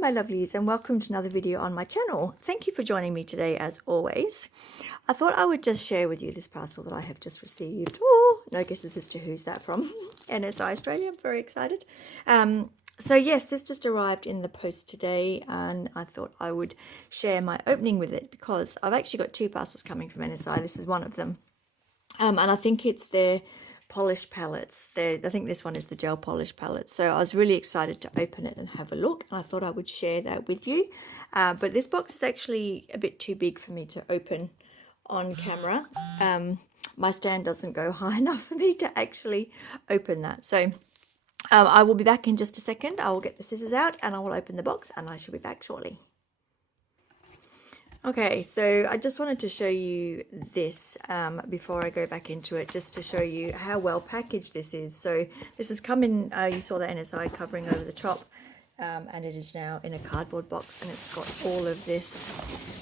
my lovelies, and welcome to another video on my channel. Thank you for joining me today as always. I thought I would just share with you this parcel that I have just received. Oh, no guesses as to who's that from. NSI Australia, I'm very excited. So yes, this just arrived in the post today and I thought I would share my opening with it because I've actually got two parcels coming from NSI. This is one of them. And I think it's their polish palettes. I think this one is the gel polish palette. So I was really excited to open it and have a look. And I thought I would share that with you. But this box is actually a bit too big for me to open on camera. My stand doesn't go high enough for me to actually open that. So I will be back in just a second. I will get the scissors out and I will open the box and I shall be back shortly. Okay, so I just wanted to show you this before I go back into it, just to show you how well packaged this is. So this has come in, you saw the NSI covering over the top, and it is now in a cardboard box and it's got all of this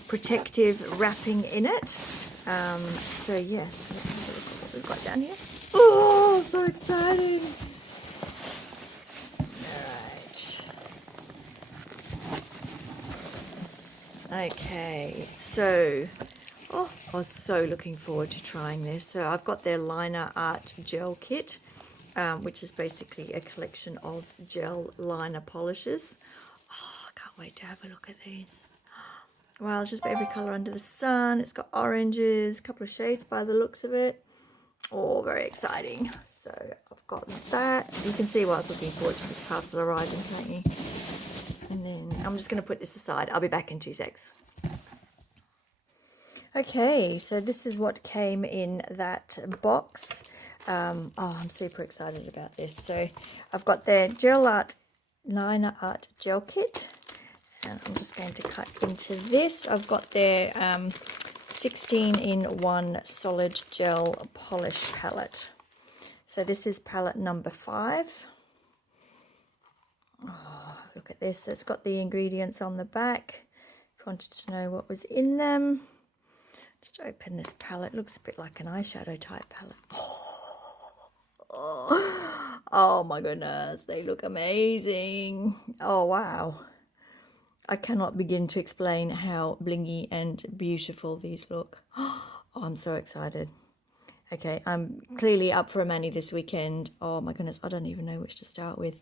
protective wrapping in it. So yes, let's have a look at what we've got down here. Oh, so exciting! Okay, so I was so looking forward to trying this. So I've got their liner art gel kit, which is basically a collection of gel liner polishes. Oh, I can't wait to have a look at these. Well, it's just every colour under the sun. It's got oranges, a couple of shades by the looks of it. Oh, very exciting. So I've got that. You can see why I was looking forward to this parcel arriving, can't you? And then I'm just going to put this aside. I'll be back in 2 secs. Okay, so this is what came in that box. Oh, I'm super excited about this. So I've got their liner art gel kit. And I'm just going to cut into this. I've got their 16-in-1 solid gel polish palette. So this is palette number 5. Oh, look at this. It's got the ingredients on the back. If you wanted to know what was in them. Just open this palette. It looks a bit like an eyeshadow type palette. Oh my goodness. They look amazing. Oh wow. I cannot begin to explain how blingy and beautiful these look. Oh, I'm so excited. Okay, I'm clearly up for a mani this weekend. Oh my goodness, I don't even know which to start with.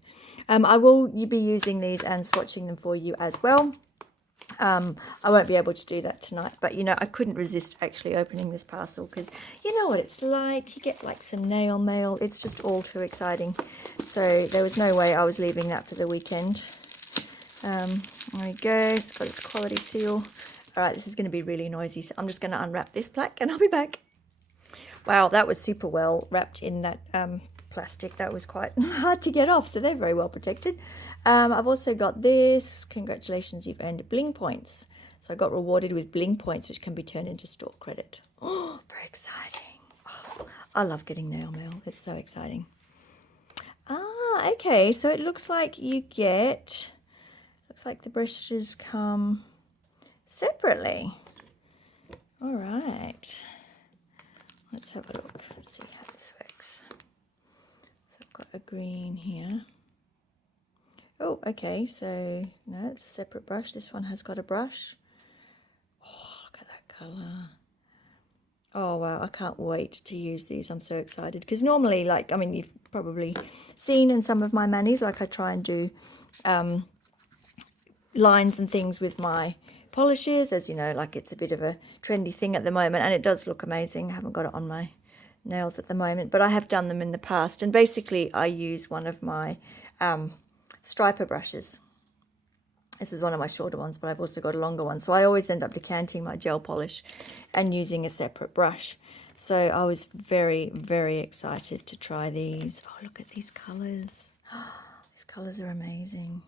I will be using these and swatching them for you as well. I won't be able to do that tonight, but you know, I couldn't resist actually opening this parcel because you know what it's like. You get like some nail mail. It's just all too exciting. So there was no way I was leaving that for the weekend. There we go. It's got its quality seal. All right, this is going to be really noisy, so I'm just going to unwrap this plaque and I'll be back. Wow, that was super well wrapped in that plastic. That was quite hard to get off, so they're very well protected. I've also got this. Congratulations, you've earned bling points. So I got rewarded with bling points, which can be turned into store credit. Oh, very exciting. Oh, I love getting nail mail. It's so exciting. Ah, okay. So it looks like you get... Looks like the brushes come separately. All right. Let's have a look. Let's see how this works. So I've got a green here. Oh, okay. So no, it's a separate brush. This one has got a brush. Oh, look at that colour. Oh wow, I can't wait to use these. I'm so excited because normally, like, I mean, you've probably seen in some of my manis, like I try and do lines and things with my polishes, as you know, like it's a bit of a trendy thing at the moment, and it does look amazing. I haven't got it on my nails at the moment, but I have done them in the past, and basically I use one of my striper brushes. This is one of my shorter ones, but I've also got a longer one, so I always end up decanting my gel polish and using a separate brush. So I was very, very excited to try these. Oh, look at these colors. These colors are amazing.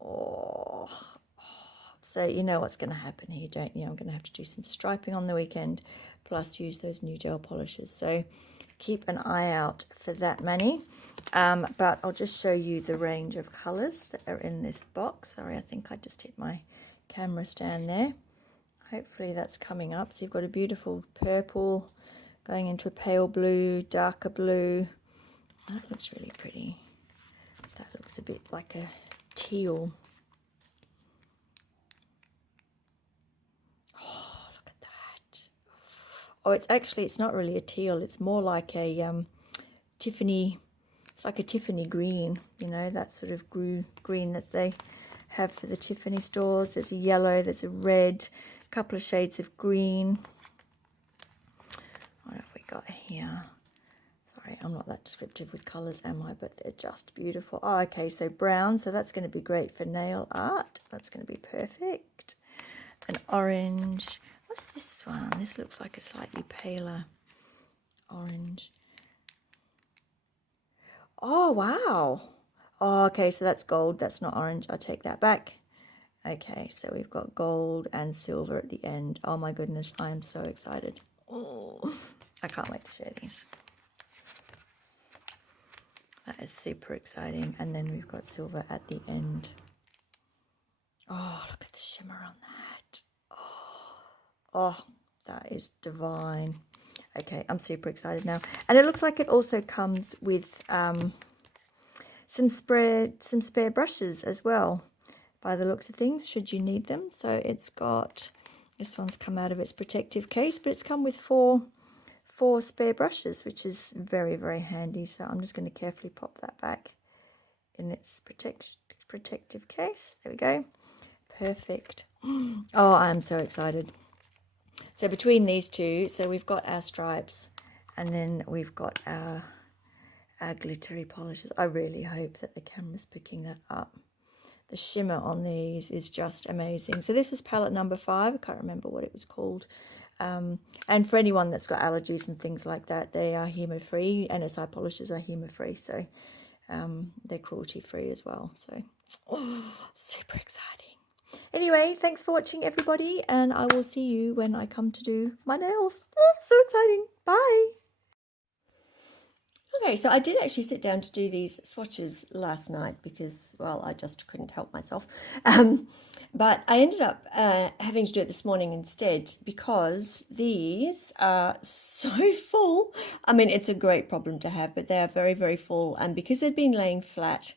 Oh, so you know what's going to happen here, don't you? I'm going to have to do some striping on the weekend, plus use those new gel polishes. So keep an eye out for that mani. But I'll just show you the range of colours that are in this box. Sorry, I think I just hit my camera stand there. Hopefully that's coming up. So you've got a beautiful purple going into a pale blue, darker blue. That looks really pretty. That looks a bit like a teal. Oh, look at that. Oh, it's not really a teal. It's more like a Tiffany. It's like a Tiffany green, you know, that sort of green that they have for the Tiffany stores. There's a yellow, there's a red, a couple of shades of green. What have we got here? Sorry, I'm not that descriptive with colours, am I? But they're just beautiful. Oh, okay, so brown. So that's going to be great for nail art. That's going to be perfect. An orange. What's this one? This looks like a slightly paler orange. Oh, wow. Oh, okay, so that's gold. That's not orange. I'll take that back. Okay, so we've got gold and silver at the end. Oh, my goodness. I am so excited. Oh, I can't wait to share these. That is super exciting. And then we've got silver at the end. Oh, look at the shimmer on that. Oh, that is divine. Okay, I'm super excited now. And it looks like it also comes with some spare brushes as well, by the looks of things, should you need them. So it's got, this one's come out of its protective case, but it's come with four spare brushes, which is very, very handy. So I'm just going to carefully pop that back in its protective case. There we go. Perfect. Oh, I'm so excited. So between these two, so we've got our stripes and then we've got our glittery polishes. I really hope that the camera's picking that up. The shimmer on these is just amazing. So this was palette number 5. I can't remember what it was called. And for anyone that's got allergies and things like that, they are humour-free. NSI polishes are humour-free, so they're cruelty-free as well. So, super exciting. Anyway, thanks for watching, everybody, and I will see you when I come to do my nails. Oh, so exciting. Bye. Okay, so I did actually sit down to do these swatches last night because, well, I just couldn't help myself. But I ended up having to do it this morning instead because these are so full. I mean, it's a great problem to have, but they are very, very full. And because they've been laying flat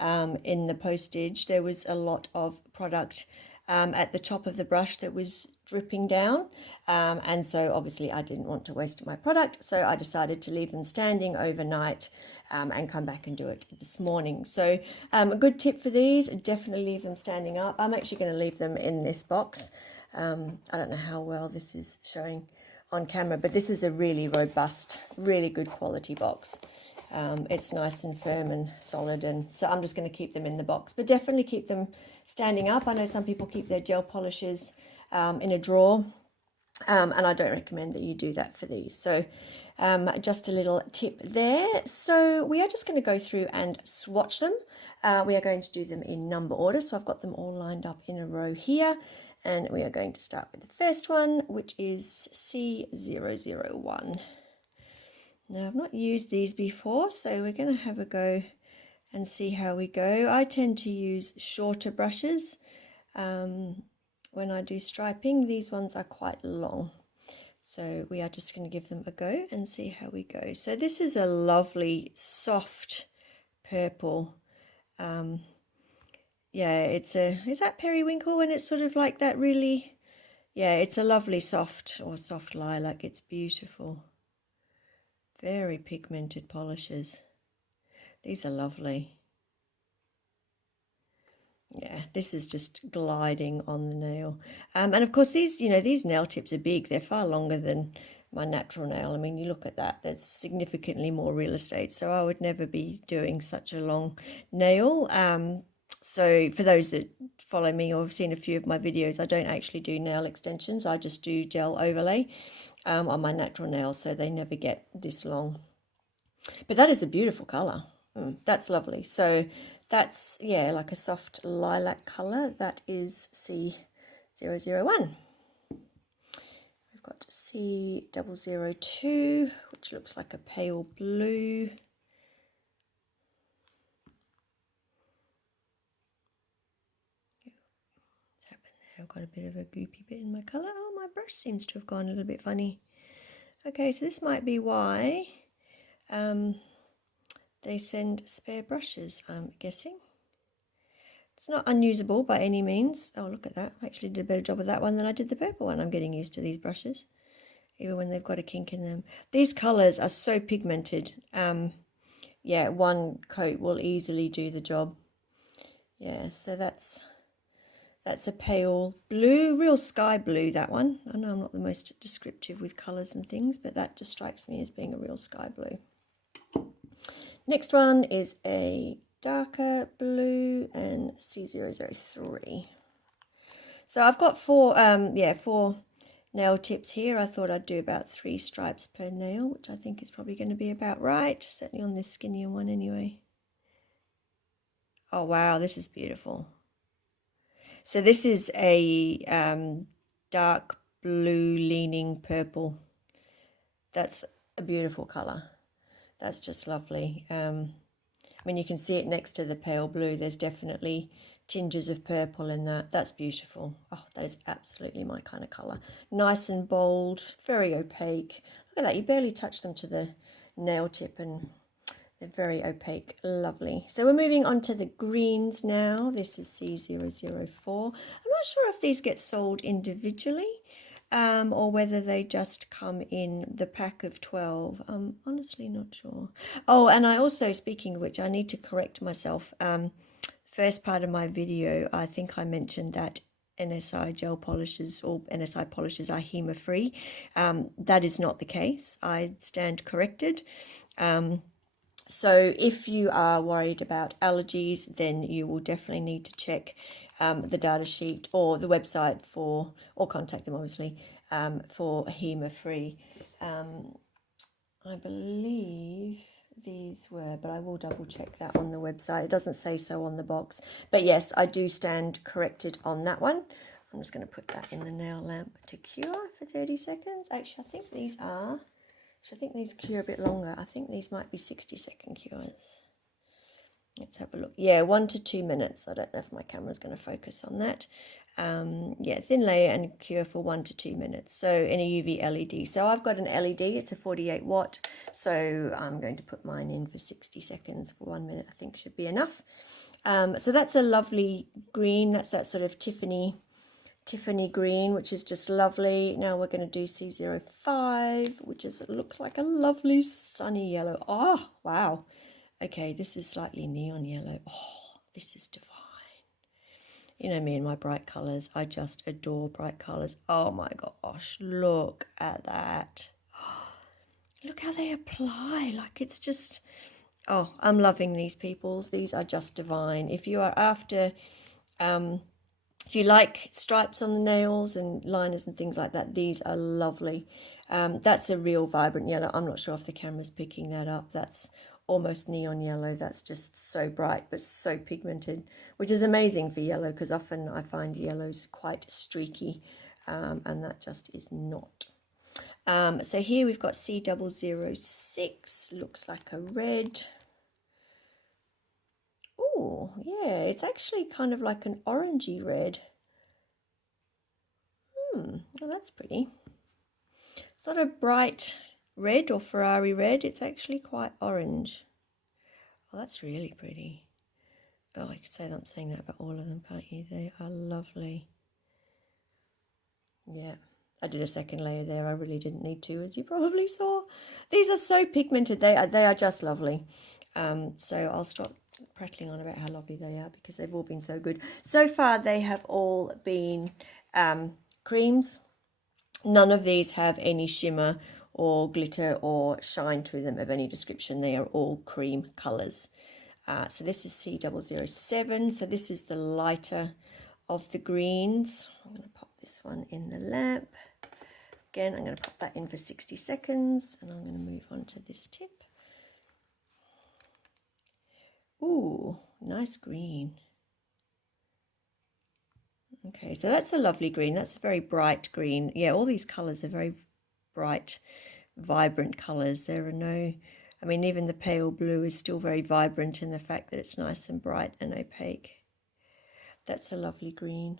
in the postage, there was a lot of product at the top of the brush that was dripping down, and so obviously I didn't want to waste my product, so I decided to leave them standing overnight and come back and do it this morning. So a good tip for these, definitely leave them standing up. I'm actually going to leave them in this box. I don't know how well this is showing on camera, but this is a really robust, really good quality box. It's nice and firm and solid, and so I'm just going to keep them in the box, but definitely keep them standing up. I know some people keep their gel polishes in a drawer, and I don't recommend that you do that for these. So just a little tip there. So we are just going to go through and swatch them. We are going to do them in number order, so I've got them all lined up in a row here, and we are going to start with the first one, which is C001. Now, I've not used these before, so we're going to have a go and see how we go. I tend to use shorter brushes when I do striping. These ones are quite long, so we are just going to give them a go and see how we go. So this is a lovely soft purple. Yeah, is that periwinkle when it's sort of like that, really? Yeah, it's a lovely soft lilac. It's beautiful. Very pigmented polishes. These are lovely. Yeah, this is just gliding on the nail. And of course these nail tips are big. They're far longer than my natural nail. I mean, you look at that, that's significantly more real estate. So I would never be doing such a long nail. So for those that follow me or have seen a few of my videos, I don't actually do nail extensions. I just do gel overlay on my natural nails, so they never get this long. But that is a beautiful colour. That's lovely. So that's, yeah, like a soft lilac colour. That is C001. We've got C002, which looks like a pale blue. What's happened there? I've got a bit of a goopy bit in my colour. Oh, my brush seems to have gone a little bit funny. Okay, so this might be why they send spare brushes, I'm guessing. It's not unusable by any means. Oh, look at that. I actually did a better job of that one than I did the purple one. I'm getting used to these brushes, even when they've got a kink in them. These colours are so pigmented. Yeah, one coat will easily do the job. Yeah, so that's a pale blue, real sky blue, that one. I know I'm not the most descriptive with colours and things, but that just strikes me as being a real sky blue. Next one is a darker blue and C003. So I've got four nail tips here. I thought I'd do about 3 stripes per nail, which I think is probably going to be about right, certainly on this skinnier one anyway. Oh wow, this is beautiful. So this is a dark blue leaning purple. That's a beautiful colour. That's just lovely. I mean, you can see it next to the pale blue. There's definitely tinges of purple in that. That's beautiful. Oh, that is absolutely my kind of colour. Nice and bold, very opaque. Look at that, you barely touch them to the nail tip and they're very opaque. Lovely. So we're moving on to the greens now. This is C004. I'm not sure if these get sold individually or whether they just come in the pack of 12. I'm honestly not sure. Oh, and I also, speaking of which, I need to correct myself. First part of my video, I think I mentioned that NSI gel polishes or NSI polishes are HEMA free. That is not the case. I stand corrected. So if you are worried about allergies, then you will definitely need to check the data sheet or the website for, or contact them obviously, for HEMA free. I believe these were, but I will double check that on the website. It doesn't say so on the box, but yes, I do stand corrected on that one. I'm just going to put that in the nail lamp to cure for 30 seconds. Actually, I think these are, I think these cure a bit longer. I think these might be 60-second cures. Let's have a look. Yeah, 1 to 2 minutes. I don't know if my camera's going to focus on that. Yeah, thin layer and cure for 1 to 2 minutes. So in a UV LED. So I've got an LED. It's a 48 watt. So I'm going to put mine in for 60 seconds. For 1 minute, I think should be enough. So that's a lovely green. That's that sort of Tiffany green, which is just lovely. Now we're going to do C05, which is, it looks like a lovely sunny yellow. Oh, wow. Okay, this is slightly neon yellow. Oh, this is divine. You know me and my bright colours. I just adore bright colours. Oh my gosh, look at that. Look how they apply. Like, it's just, oh, I'm loving these peoples. These are just divine. If you are after, if you like stripes on the nails and liners and things like that, these are lovely. That's a real vibrant yellow. I'm not sure if the camera's picking that up. That's almost neon yellow. That's just so bright but so pigmented, which is amazing for yellow because often I find yellow's quite streaky, and that just is not. So here we've got C006, looks like a red. Oh yeah, it's actually kind of like an orangey red. Well, that's pretty. It's not a bright red or Ferrari red, it's actually quite orange. Oh, that's really pretty. Oh, I could say that I'm saying that about all of them, can't you? They are lovely. Yeah, I did a second layer there. I really didn't need to, as you probably saw. These are so pigmented. They are just lovely. So I'll stop prattling on about how lovely they are because they've all been so good. So far, they have all been creams. None of these have any shimmer or glitter or shine to them of any description. They are all cream colours. So this is C007. So this is the lighter of the greens. I'm going to pop this one in the lamp. Again, I'm going to pop that in for 60 seconds and I'm going to move on to this tip. Ooh, nice green. Okay, so that's a lovely green. That's a very bright green. Yeah, all these colours are very bright, vibrant colours. There are no, I mean, even the pale blue is still very vibrant in the fact that it's nice and bright and opaque. That's a lovely green.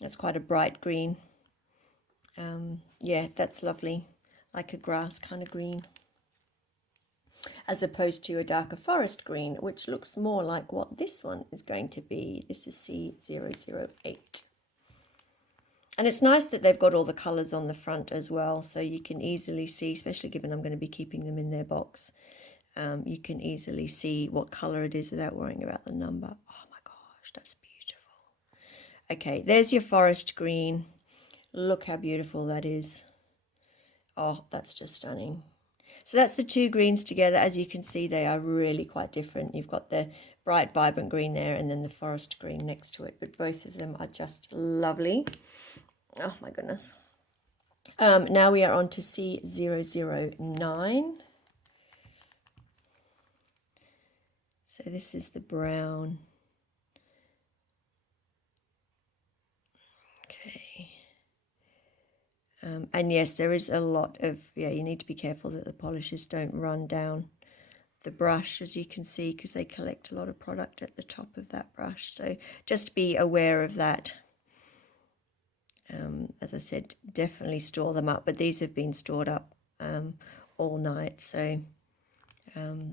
That's quite a bright green. Yeah, that's lovely, like a grass kind of green. as opposed to a darker forest green, which looks more like what this one is going to be. This is C008. And it's nice that they've got all the colours on the front as well, so you can easily see, especially given I'm going to be keeping them in their box, you can easily see what colour it is without worrying about the number. Oh my gosh, that's beautiful. Okay, there's your forest green. Look how beautiful that is. Oh, that's just stunning. So that's the two greens together. As you can see, they are really quite different. You've got the bright, vibrant green there and then the forest green next to it, but both of them are just lovely. Oh my goodness. Now we are on to C009. So this is the brown. Okay. And yes, there is a lot of, you need to be careful that the polishes don't run down the brush, as you can see, because they collect a lot of product at the top of that brush. So just be aware of that. As I said, definitely store them up, but these have been stored up all night. So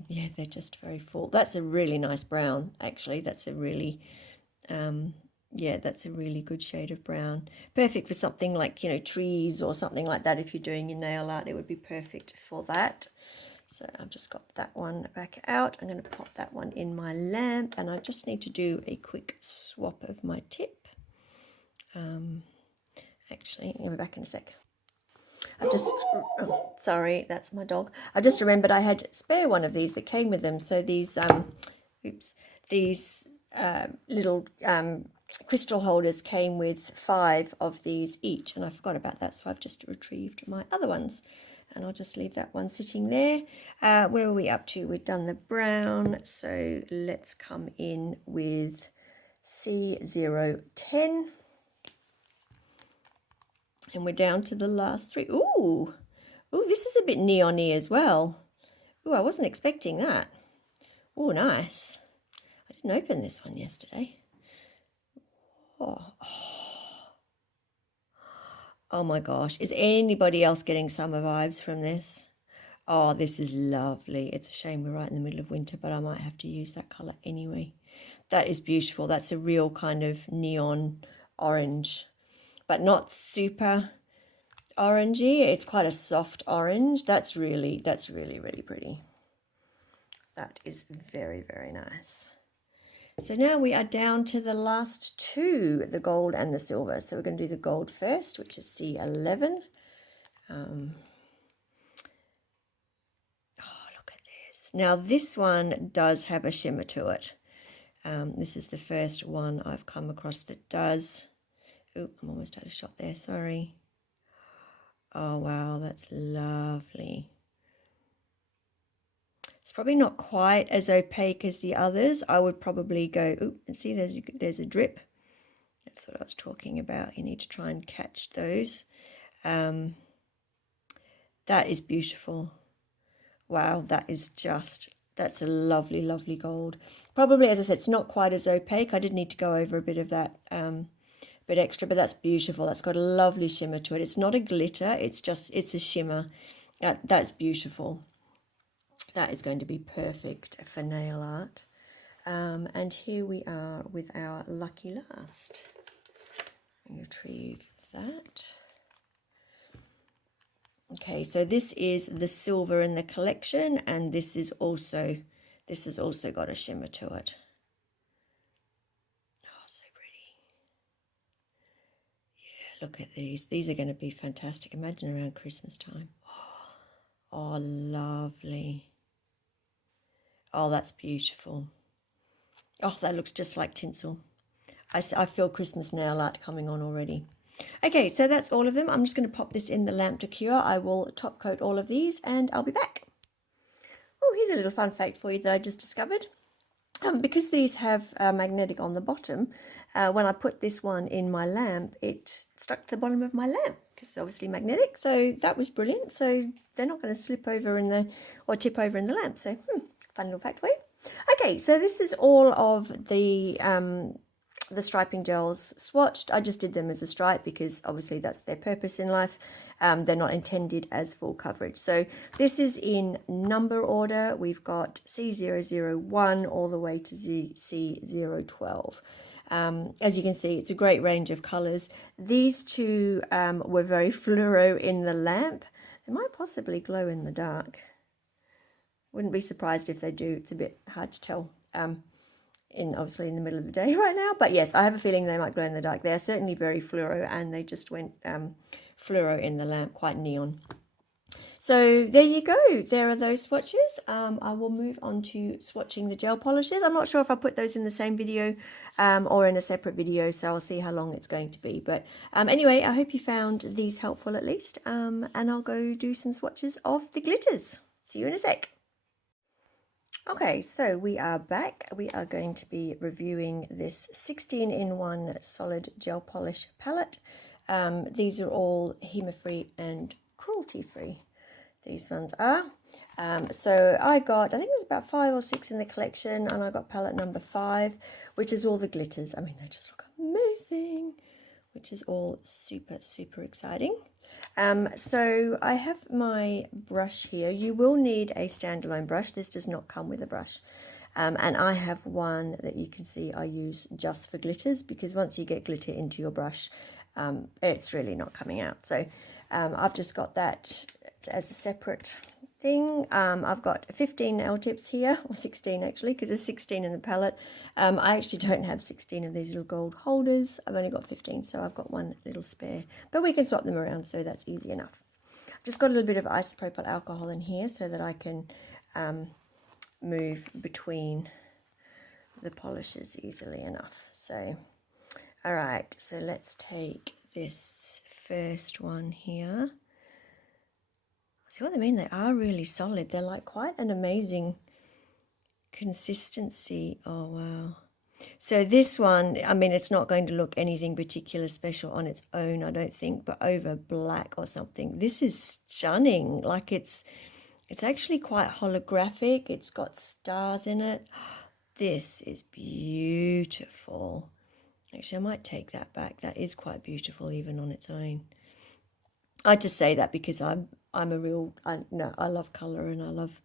yeah, they're just very full. That's a really nice brown, actually. That's a really, that's a really good shade of brown. Perfect for something like, trees or something like that. If you're doing your nail art, it would be perfect for that. So I've just got that one back out. I'm going to pop that one in my lamp, and I just need to do a quick swap of my tip. Actually, I'll be back in a sec. Sorry, that's my dog. I just remembered I had spare one of these that came with them. So these, little crystal holders came with 5 of these each, and I forgot about that, so I've just retrieved my other ones. And I'll just leave that one sitting there. Where are we up to? We've done the brown, so let's come in with C010. And we're down to the last 3. Ooh, this is a bit neon-y as well. Ooh, I wasn't expecting that. Ooh, nice. I didn't open this one yesterday. Oh my gosh. Is anybody else getting summer vibes from this? Oh, this is lovely. It's a shame we're right in the middle of winter, but I might have to use that colour anyway. That is beautiful. That's a real kind of neon orange, but not super orangey. It's quite a soft orange. That's really, really pretty. That is very, very nice. So now we are down to the last 2, the gold and the silver. So we're going to do the gold first, which is C11. Oh, look at this. Now this one does have a shimmer to it. This is the first one I've come across that does. Oh, I'm almost out of shot there, sorry. Oh, wow, that's lovely. It's probably not quite as opaque as the others. I would probably go, and see there's a drip. That's what I was talking about. You need to try and catch those. That is beautiful. Wow, that's a lovely, lovely gold. Probably, as I said, it's not quite as opaque. I did need to go over a bit of that bit extra, but that's beautiful. That's got a lovely shimmer to it. It's not a glitter, it's a shimmer. That's beautiful. That is going to be perfect for nail art. And here we are with our lucky last. Retrieve that. Okay, so this is the silver in the collection, and this has also got a shimmer to it. Oh, so pretty. Yeah, look at these. These are going to be fantastic. Imagine around Christmas time. Oh, lovely. Oh, that's beautiful. Oh, that looks just like tinsel. I feel Christmas nail art coming on already. Okay, so that's all of them. I'm just going to pop this in the lamp to cure. I will top coat all of these and I'll be back. Oh, here's a little fun fact for you that I just discovered. Because these have magnetic on the bottom, when I put this one in my lamp, it stuck to the bottom of my lamp because it's obviously magnetic. So that was brilliant. So they're not going to slip over or tip over in the lamp. So fun little fact for you. Okay, so this is all of the the striping gels swatched. I just did them as a stripe because obviously that's their purpose in life. They're not intended as full coverage. So this is in number order. We've got C001 all the way to C012. As you can see, it's a great range of colors. These two were very fluoro in the lamp. They might possibly glow in the dark. Wouldn't be surprised if they do. It's a bit hard to tell obviously in the middle of the day right now. But yes, I have a feeling they might glow in the dark. They're certainly very fluoro, and they just went fluoro in the lamp, quite neon. So there you go. There are those swatches. I will move on to swatching the gel polishes. I'm not sure if I'll put those in the same video or in a separate video, so I'll see how long it's going to be. But anyway, I hope you found these helpful at least. And I'll go do some swatches of the glitters. See you in a sec. Okay, so we are back. We are going to be reviewing this 16-in-1 solid gel polish palette. These are all HEMA-free and cruelty-free. These ones are. So I think it was about 5 or 6 in the collection, and I got palette number 5, which is all the glitters. I mean, they just look amazing, which is all super, super exciting. So I have my brush here. You will need a standalone brush. This does not come with a brush. And I have one that you can see I use just for glitters, because once you get glitter into your brush, it's really not coming out. So I've just got that as a separate thing. I've got 15 nail tips here, or 16 actually, because there's 16 in the palette. I actually don't have 16 of these little gold holders. I've only got 15, so I've got one little spare, but we can swap them around, so that's easy enough. Just got a little bit of isopropyl alcohol in here so that I can move between the polishes easily enough. So all right, so let's take this first one here. See what I mean? They are really solid. They're like quite an amazing consistency. Oh, wow. So this one, I mean, it's not going to look anything particular special on its own, I don't think, but over black or something. This is stunning. Like it's actually quite holographic. It's got stars in it. This is beautiful. Actually, I might take that back. That is quite beautiful even on its own. I just say that because I love colour, and I love,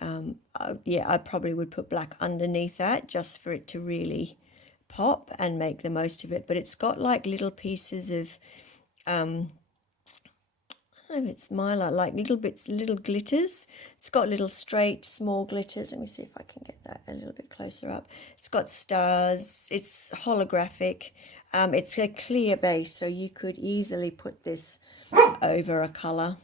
I probably would put black underneath that just for it to really pop and make the most of it. But it's got like little pieces of, I don't know if it's mylar, like little bits, little glitters. It's got little straight, small glitters. Let me see if I can get that a little bit closer up. It's got stars. It's holographic. It's a clear base, so you could easily put this over a colour.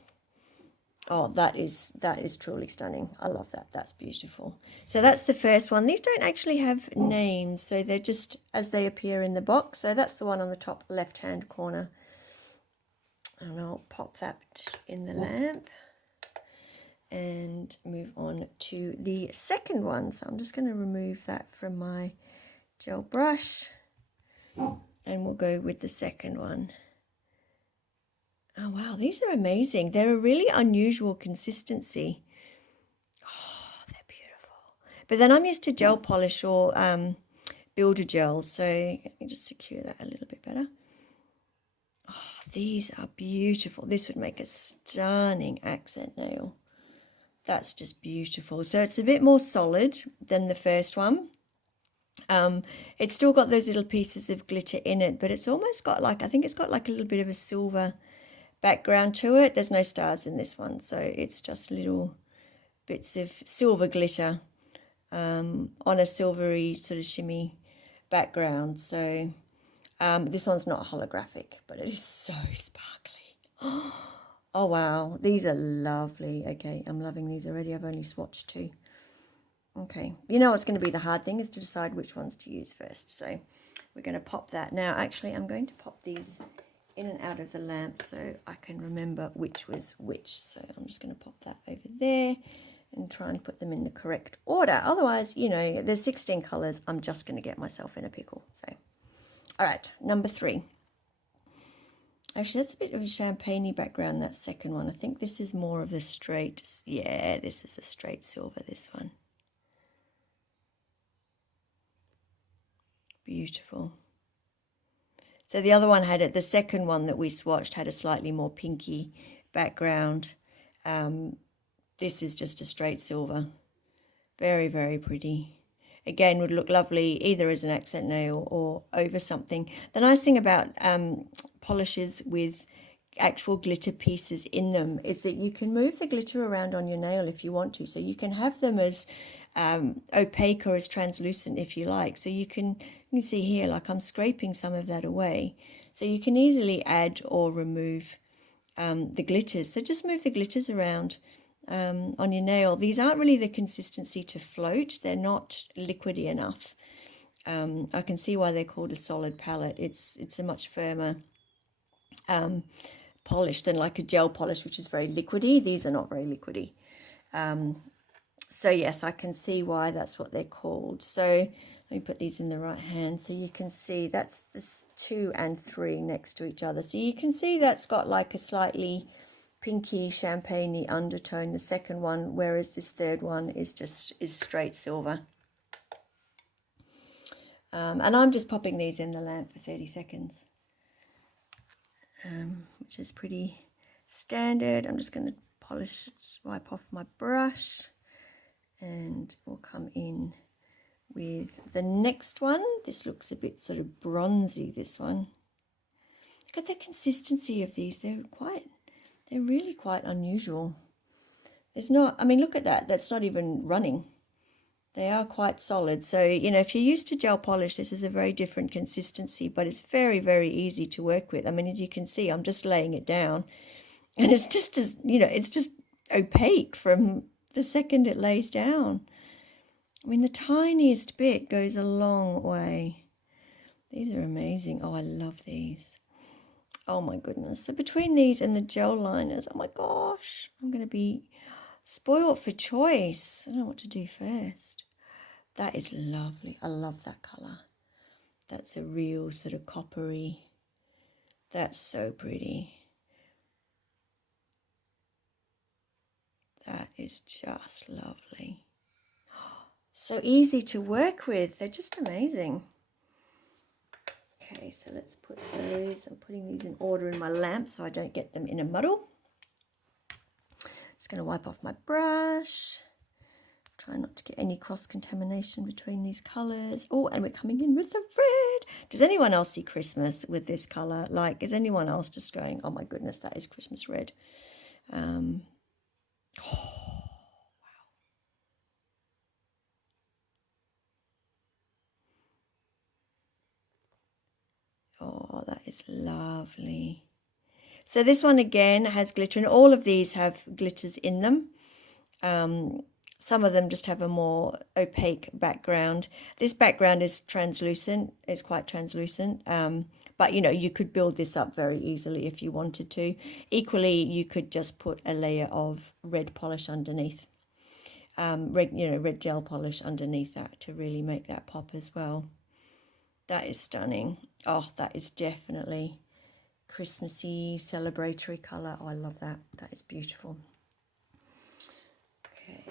Oh, that is truly stunning. I love that. That's beautiful. So that's the first one. These don't actually have names, so they're just as they appear in the box. So that's the one on the top left-hand corner. And I'll pop that in the lamp and move on to the second one. So I'm just going to remove that from my gel brush, and we'll go with the second one. Oh, wow, these are amazing. They're a really unusual consistency. Oh, they're beautiful. But then I'm used to gel polish or builder gels, so let me just secure that a little bit better. Oh, these are beautiful. This would make a stunning accent nail. That's just beautiful. So it's a bit more solid than the first one. It's still got those little pieces of glitter in it, but it's almost got like, I think it's got like a little bit of a silver background to it. There's no stars in this one, so it's just little bits of silver glitter on a silvery sort of shimmy background. So this one's not holographic, but it is so sparkly. Oh wow, these are lovely. Okay, I'm loving these already. I've only swatched 2. Okay, you know what's going to be the hard thing is to decide which ones to use first. So we're going to pop that. Now actually I'm going to pop these in and out of the lamp so I can remember which was which. So I'm just going to pop that over there and try and put them in the correct order. Otherwise, you know, there's 16 colours. I'm just going to get myself in a pickle. So, all right, number 3. Actually, that's a bit of a champagne-y background, that second one. I think this is more of the straight. Yeah, this is a straight silver, this one. Beautiful. So the other one had it, the second one that we swatched had a slightly more pinky background. This is just a straight silver. Very, very pretty. Again, would look lovely either as an accent nail or over something. The nice thing about polishes with actual glitter pieces in them is that you can move the glitter around on your nail if you want to. So you can have them as opaque or as translucent if you like. So you can see here, like I'm scraping some of that away. So you can easily add or remove the glitters. So just move the glitters around on your nail. These aren't really the consistency to float. They're not liquidy enough. I can see why they're called a solid palette. It's a much firmer polish than like a gel polish, which is very liquidy. These are not very liquidy. So yes, I can see why that's what they're called. So let me put these in the right hand so you can see that's this 2 and 3 next to each other. So you can see that's got like a slightly pinky champagne-y undertone, the second one, whereas this third one is straight silver. And I'm just popping these in the lamp for 30 seconds, which is pretty standard. I'm just going to wipe off my brush, and we'll come in with the next one. This looks a bit sort of bronzy, this one. Look at the consistency of these. They're really quite unusual. There's not, I mean, look at that. That's not even running. They are quite solid. So, you know, if you're used to gel polish, this is a very different consistency, but it's very, very easy to work with. I mean, as you can see, I'm just laying it down, and it's just as, you know, it's just opaque from the second it lays down. I mean, the tiniest bit goes a long way. These are amazing. Oh, I love these. Oh my goodness. So between these and the gel liners, oh my gosh, I'm going to be spoiled for choice. I don't know what to do first. That is lovely. I love that colour. That's a real sort of coppery. That's so pretty. That is just lovely. So easy to work with. They're just amazing. Okay, so let's put those. I'm putting these in order in my lamp so I don't get them in a muddle. Just going to wipe off my brush. Try not to get any cross-contamination between these colours. Oh, and we're coming in with the red. Does anyone else see Christmas with this colour? Like, is anyone else just going, oh my goodness, that is Christmas red? Oh, wow. Oh, that is lovely. So this one again has glitter, and all of these have glitters in them. Some of them just have a more opaque background. This background is translucent. It's quite translucent. But, you know, you could build this up very easily if you wanted to. Equally, you could just put a layer of red polish underneath. Red gel polish underneath that to really make that pop as well. That is stunning. Oh, that is definitely Christmassy, celebratory colour. Oh, I love that. That is beautiful. Okay.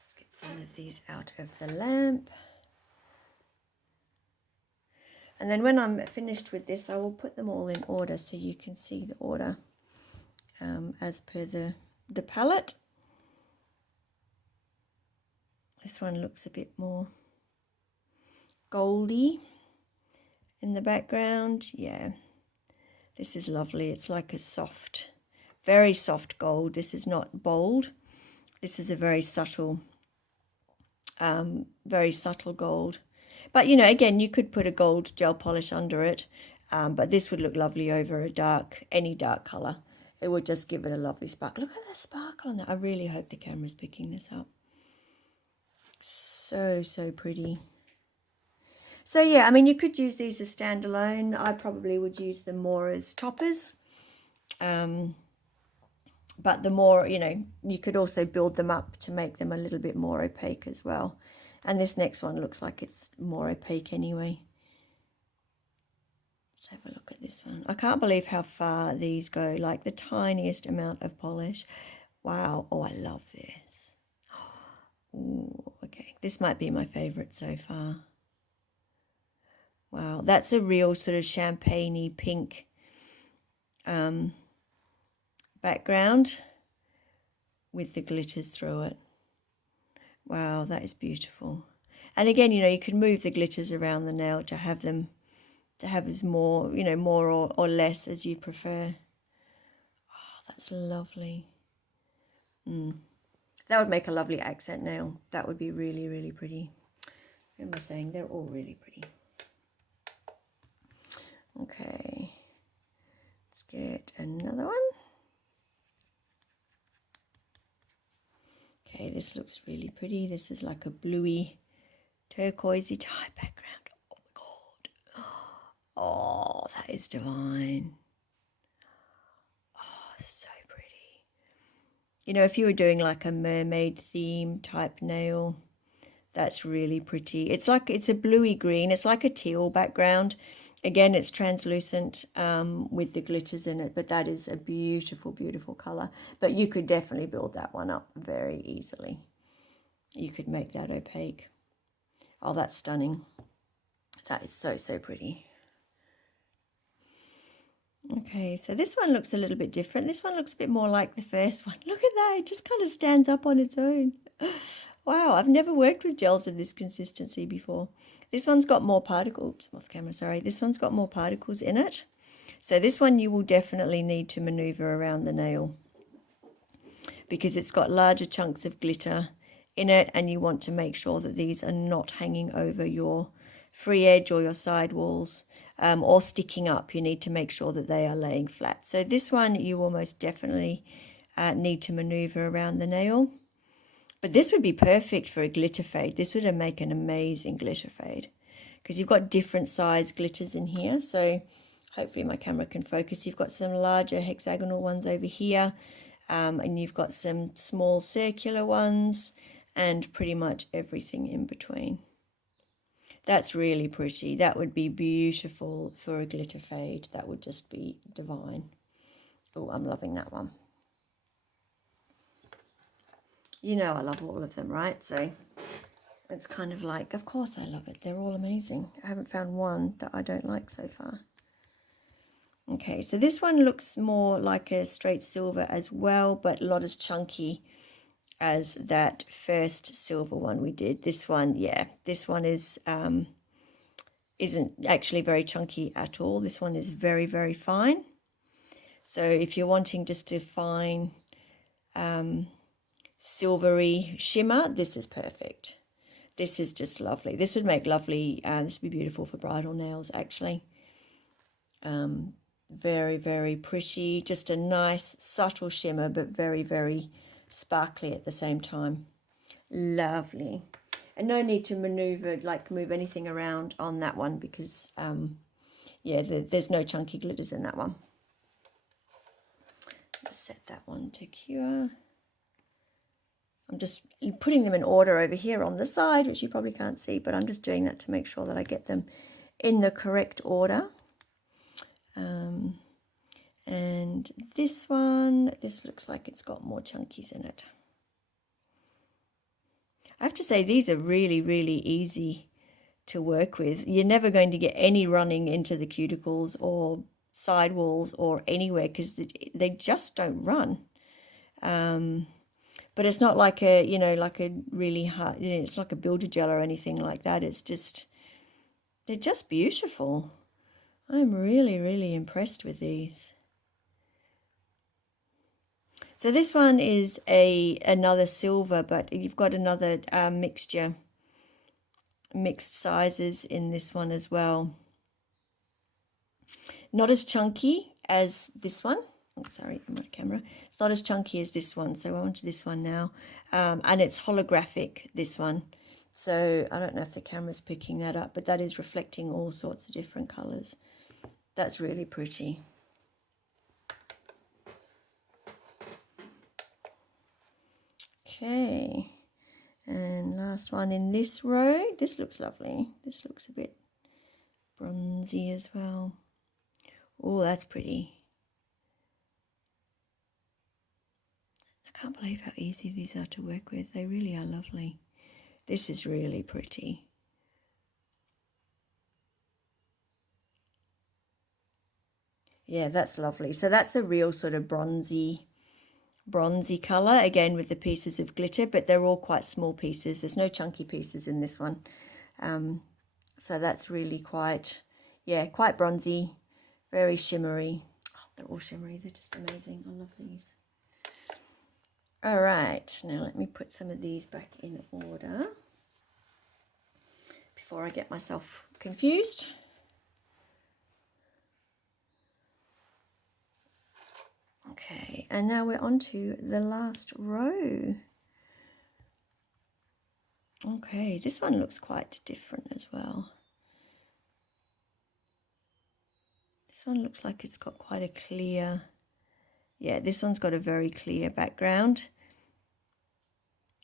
Let's get some of these out of the lamp. And then when I'm finished with this, I will put them all in order so you can see the order as per the palette. This one looks a bit more goldy in the background. Yeah, this is lovely. It's like a soft, very soft gold. This is not bold. This is a very subtle gold. But, you know, again, you could put a gold gel polish under it, but this would look lovely over any dark colour. It would just give it a lovely sparkle. Look at the sparkle on that. I really hope the camera's picking this up. So, so pretty. So, yeah, I mean, you could use these as standalone. I probably would use them more as toppers. But the more, you know, you could also build them up to make them a little bit more opaque as well. And this next one looks like it's more opaque anyway. Let's have a look at this one. I can't believe how far these go, like the tiniest amount of polish. Wow. Oh, I love this. Ooh, okay. This might be my favourite so far. Wow, that's a real sort of champagne-y pink background with the glitters through it. Wow, that is beautiful. And again, you can move the glitters around the nail to have them, to have as more, more or less as you prefer. Oh, that's lovely. That would make a lovely accent nail. That would be really, really pretty. What am I saying? They're all really pretty. Okay. Let's get another one. Okay, this looks really pretty. This is like a bluey, turquoisey type background. Oh my god. Oh, that is divine. Oh, so pretty. If you were doing like a mermaid theme type nail, that's really pretty. It's a bluey green. It's like a teal background. Again, it's translucent with the glitters in it, but that is a beautiful, beautiful color. But you could definitely build that one up very easily. You could make that opaque. Oh, that's stunning. That is so, so pretty. Okay, so this one looks a little bit different. This one looks a bit more like the first one. Look at that. It just kind of stands up on its own. Wow, I've never worked with gels of this consistency before. This one's got more particles. Off camera, sorry. This one's got more particles in it. So this one you will definitely need to maneuver around the nail because it's got larger chunks of glitter in it, and you want to make sure that these are not hanging over your free edge or your side walls or sticking up. You need to make sure that they are laying flat. So this one you will most definitely need to maneuver around the nail. But this would be perfect for a glitter fade. This would make an amazing glitter fade because you've got different size glitters in here. So hopefully my camera can focus. You've got some larger hexagonal ones over here, and you've got some small circular ones and pretty much everything in between. That's really pretty. That would be beautiful for a glitter fade. That would just be divine. Oh, I'm loving that one. I love all of them, right? So it's kind of like, of course I love it. They're all amazing. I haven't found one that I don't like so far. Okay, so this one looks more like a straight silver as well, but not as chunky as that first silver one we did. This one, yeah, this one isn't actually very chunky at all. This one is very, very fine. So if you're wanting just a fine silvery shimmer, this is perfect. This is just lovely. This would make lovely, this would be beautiful for bridal nails actually. Very, very pretty. Just a nice subtle shimmer, but very, very sparkly at the same time. Lovely. And no need to move anything around on that one because yeah, there's no chunky glitters in that one. Just set that one to cure. I'm just putting them in order over here on the side, which you probably can't see, but I'm just doing that to make sure that I get them in the correct order. And this one, this looks like it's got more chunkies in it. I have to say, these are really, really easy to work with. You're never going to get any running into the cuticles or side walls or anywhere because they just don't run. But it's not like a, like a really hard, it's like a builder gel or anything like that. It's just, they're just beautiful. I'm really, really impressed with these. So this one is another silver, but you've got another mixed sizes in this one as well. Not as chunky as this one. Oh, sorry, I'm on camera. It's not as chunky as this one, so on to this one now. And it's holographic, this one. So I don't know if the camera's picking that up, but that is reflecting all sorts of different colors. That's really pretty. Okay, and last one in this row. This looks lovely. This looks a bit bronzy as well. Oh, that's pretty. I can't believe how easy these are to work with. They really are lovely. This is really pretty. Yeah, that's lovely. So that's a real sort of bronzy color, again with the pieces of glitter, but they're all quite small pieces. There's no chunky pieces in this one. So that's really quite, yeah, quite bronzy, very shimmery. Oh, they're all shimmery. They're just amazing. I love these. All right, now let me put some of these back in order before I get myself confused. Okay, and now we're on to the last row. Okay, this one looks quite different as well. This one looks like it's got quite a clear, yeah, this one's got a very clear background.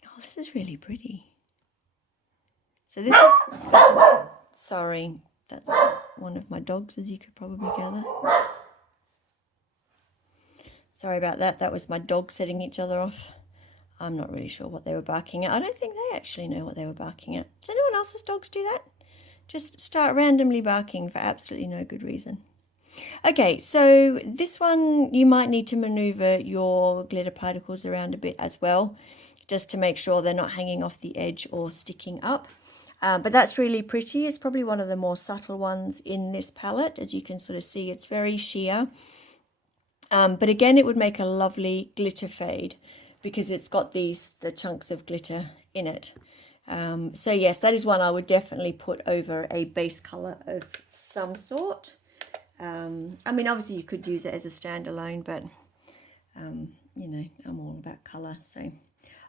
Oh, this is really pretty. So this is, sorry, that's one of my dogs, as you could probably gather. Sorry about that. That was my dog setting each other off. I'm not really sure what they were barking at. I don't think they actually know what they were barking at. Does anyone else's dogs do that? Just start randomly barking for absolutely no good reason. Okay, so this one you might need to maneuver your glitter particles around a bit as well, just to make sure they're not hanging off the edge or sticking up. But that's really pretty. It's probably one of the more subtle ones in this palette. As you can sort of see, it's very sheer. But again, it would make a lovely glitter fade because it's got the chunks of glitter in it. So yes, that is one I would definitely put over a base color of some sort. I mean, obviously you could use it as a standalone, but you know, I'm all about color, so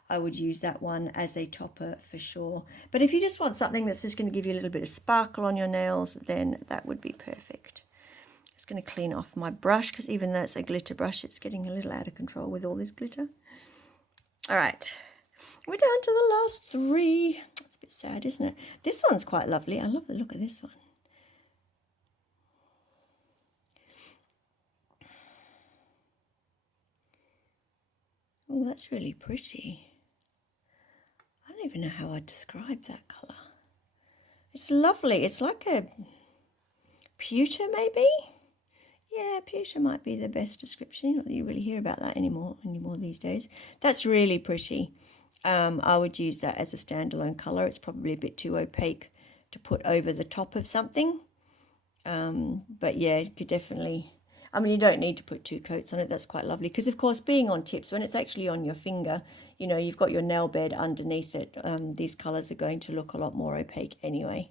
I would use that one as a topper for sure. But if you just want something that's just going to give you a little bit of sparkle on your nails, then that would be perfect. Just going to clean off my brush because even though it's a glitter brush, it's getting a little out of control with all this glitter. All right, we're down to the last three. That's a bit sad, isn't it? This one's quite lovely. I love the look of this one. Oh, that's really pretty. I don't even know how I'd describe that colour. It's lovely. It's like a pewter, maybe? Yeah, pewter might be the best description. Not that you really hear about that anymore these days. That's really pretty. I would use that as a standalone colour. It's probably a bit too opaque to put over the top of something. But yeah, you could definitely... I mean, you don't need to put 2 coats on it. That's quite lovely. Because, of course, being on tips, when it's actually on your finger, you know, you've got your nail bed underneath it. These colours are going to look a lot more opaque anyway.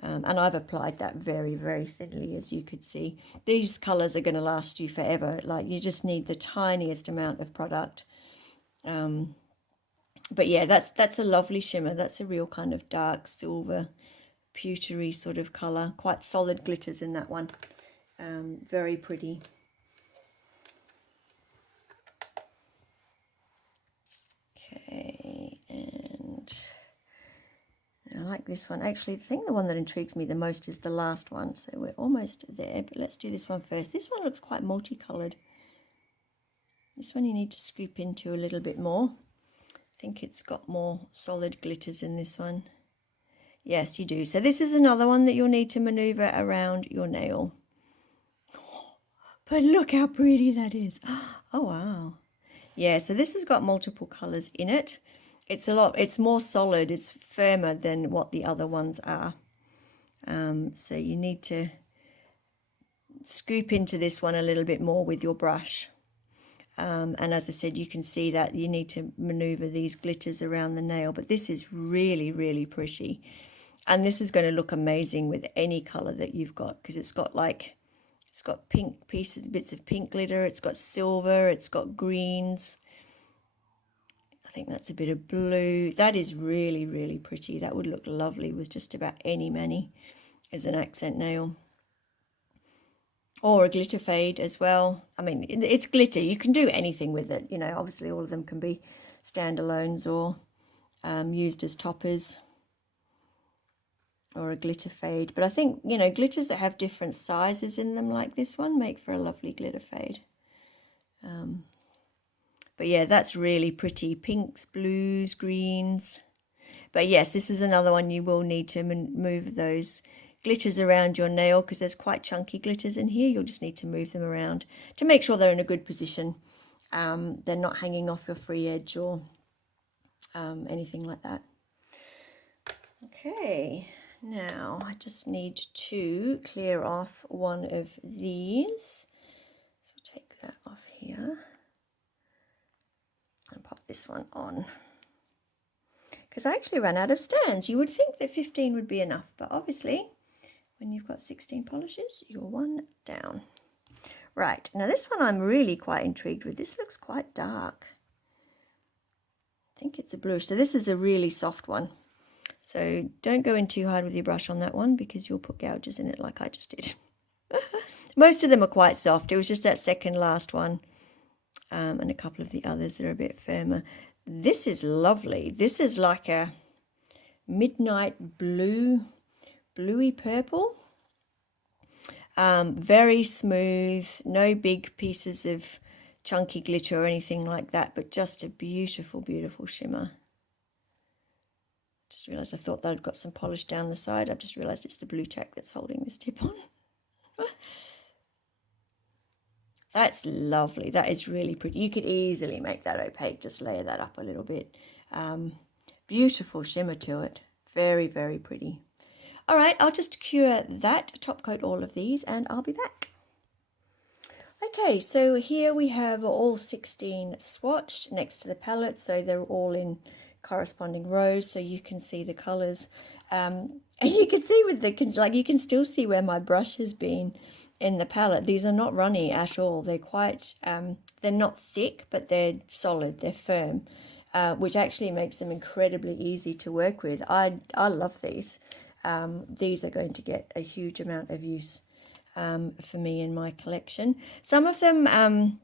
And I've applied that very, very thinly, as you could see. These colours are going to last you forever. Like, you just need the tiniest amount of product. But, yeah, that's a lovely shimmer. That's a real kind of dark silver, pewtery sort of colour. Quite solid glitters in that one. Very pretty. Okay, and I like this one. Actually, I think the one that intrigues me the most is the last one. So we're almost there, but let's do this one first. This one looks quite multicolored. This one you need to scoop into a little bit more. I think it's got more solid glitters in this one. Yes, you do. So this is another one that you'll need to maneuver around your nail. But look how pretty that is. Oh, wow. Yeah, so this has got multiple colours in it. It's more solid, it's firmer than what the other ones are. So you need to scoop into this one a little bit more with your brush. And as I said, you can see that you need to maneuver these glitters around the nail. But this is really, really pretty. And this is going to look amazing with any colour that you've got because it's got like... It's got pink pieces, bits of pink glitter. It's got silver. It's got greens. I think that's a bit of blue. That is really, really pretty. That would look lovely with just about any mani as an accent nail. Or a glitter fade as well. I mean, it's glitter. You can do anything with it. You know, obviously all of them can be standalones or used as toppers. Or a glitter fade. But I think, you know, glitters that have different sizes in them like this one make for a lovely glitter fade. But yeah, that's really pretty. Pinks, blues, greens. But yes, this is another one you will need to move those glitters around your nail, because there's quite chunky glitters in here, you'll just need to move them around to make sure they're in a good position. They're not hanging off your free edge or anything like that. Okay, now I just need to clear off one of these. So take that off here and pop this one on. Because I actually ran out of stands. You would think that 15 would be enough, but obviously when you've got 16 polishes, you're one down. Right, now this one I'm really quite intrigued with. This looks quite dark. I think it's a bluish. So this is a really soft one. So don't go in too hard with your brush on that one, because you'll put gouges in it like I just did. Most of them are quite soft. It was just that second last one and a couple of the others that are a bit firmer. This is lovely. This is like a midnight blue, bluey purple. Very smooth, no big pieces of chunky glitter or anything like that, but just a beautiful, beautiful shimmer. Just realised I thought that I'd got some polish down the side. I've just realised it's the blue tack that's holding this tip on. That's lovely. That is really pretty. You could easily make that opaque, just layer that up a little bit. Beautiful shimmer to it. Very, very pretty. All right, I'll just cure that, top coat all of these, and I'll be back. Okay, so here we have all 16 swatched next to the palette, so they're all in corresponding rows, so you can see the colors. And you can see with the, like, you can still see where my brush has been in the palette. These are not runny at all. They're quite, they're not thick, but they're solid, they're firm, which actually makes them incredibly easy to work with. I love these. These are going to get a huge amount of use for me in my collection. Some of them,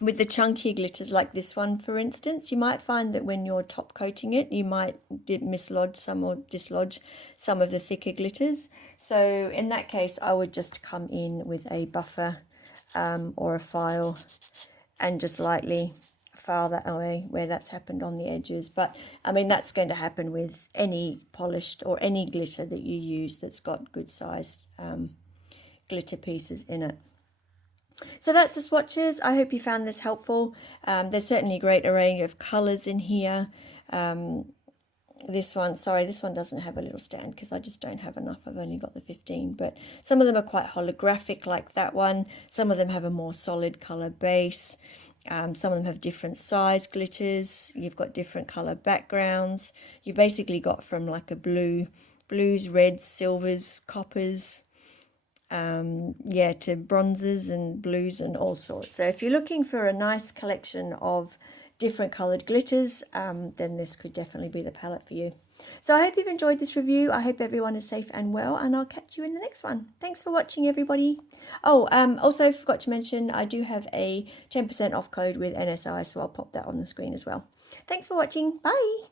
with the chunky glitters like this one, for instance, you might find that when you're top coating it, you might mislodge some or dislodge some of the thicker glitters. So in that case, I would just come in with a buffer or a file and just lightly file that away where that's happened on the edges. But I mean, that's going to happen with any polished or any glitter that you use that's got good sized glitter pieces in it. So that's the swatches. I hope you found this helpful. There's certainly a great array of colours in here. This one doesn't have a little stand because I just don't have enough. I've only got the 15, but some of them are quite holographic like that one. Some of them have a more solid colour base. Some of them have different size glitters. You've got different colour backgrounds. You've basically got from like a blues, reds, silvers, coppers, to bronzes and blues and all sorts. So if you're looking for a nice collection of different coloured glitters, then this could definitely be the palette for you. So I hope you've enjoyed this review. I hope everyone is safe and well, and I'll catch you in the next one. Thanks for watching, everybody. Oh, also forgot to mention, I do have a 10% off code with NSI, so I'll pop that on the screen as well. Thanks for watching. Bye.